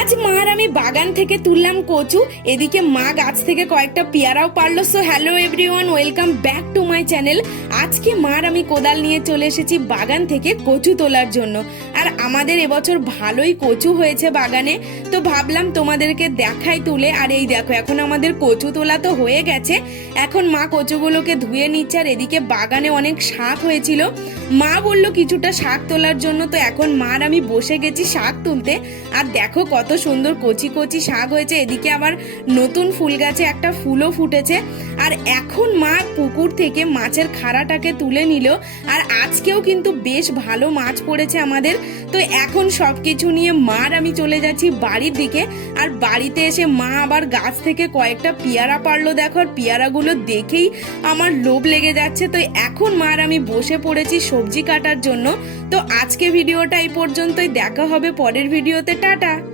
আজ মার আমি বাগান থেকে তুললাম কচু। এদিকে মা গাছ থেকে কয়েকটা পেয়ারাও পারল। So hello everyone welcome back to my channel আজকে মার আমি কোদাল নিয়ে চলে এসেছি বাগান থেকে কচু তোলার জন্য। আর আমাদের এবছর ভালোই কচু হয়েছে বাগানে। তো ভাবলাম তোমাদেরকে দেখাই তুলে। আর এই দেখো, এখন আমাদের কচু তোলা তো হয়ে গেছে। এখন মা কচুগুলোকে ধুয়ে নিচ্ছে। আর এদিকে বাগানে অনেক শাক হয়েছিল। মা বলল, কিছুটা শাক তোলার জন্য তো এখন মার আমি বসে গেছি শাক তুলতে। আর দেখো কত সুন্দর কচি কচি শাক হয়েছে। এদিকে আবার নতুন ফুল গাছে একটা ফুলও ফুটেছে। আর এখন মা পুকুর থেকে মাছের খাড়াটাকে তুলে নিল। আর আজকেও কিন্তু বেশ ভালো মাছ পড়েছে আমাদের। তো এখন সব কিছু নিয়ে মার আমি চলে যাচ্ছি বাড়ির দিকে। আর বাড়িতে এসে মা আবার গাছ থেকে কয়েকটা পেয়ারা পারল দেখো। আর পেয়ারাগুলো দেখেই আমার লোভ লেগে যাচ্ছে। তো এখন মার আমি বসে পড়েছি সবজি কাটার জন্য। তো আজকে ভিডিওটা এই পর্যন্তই। দেখা হবে পরের ভিডিওতে। টাটা!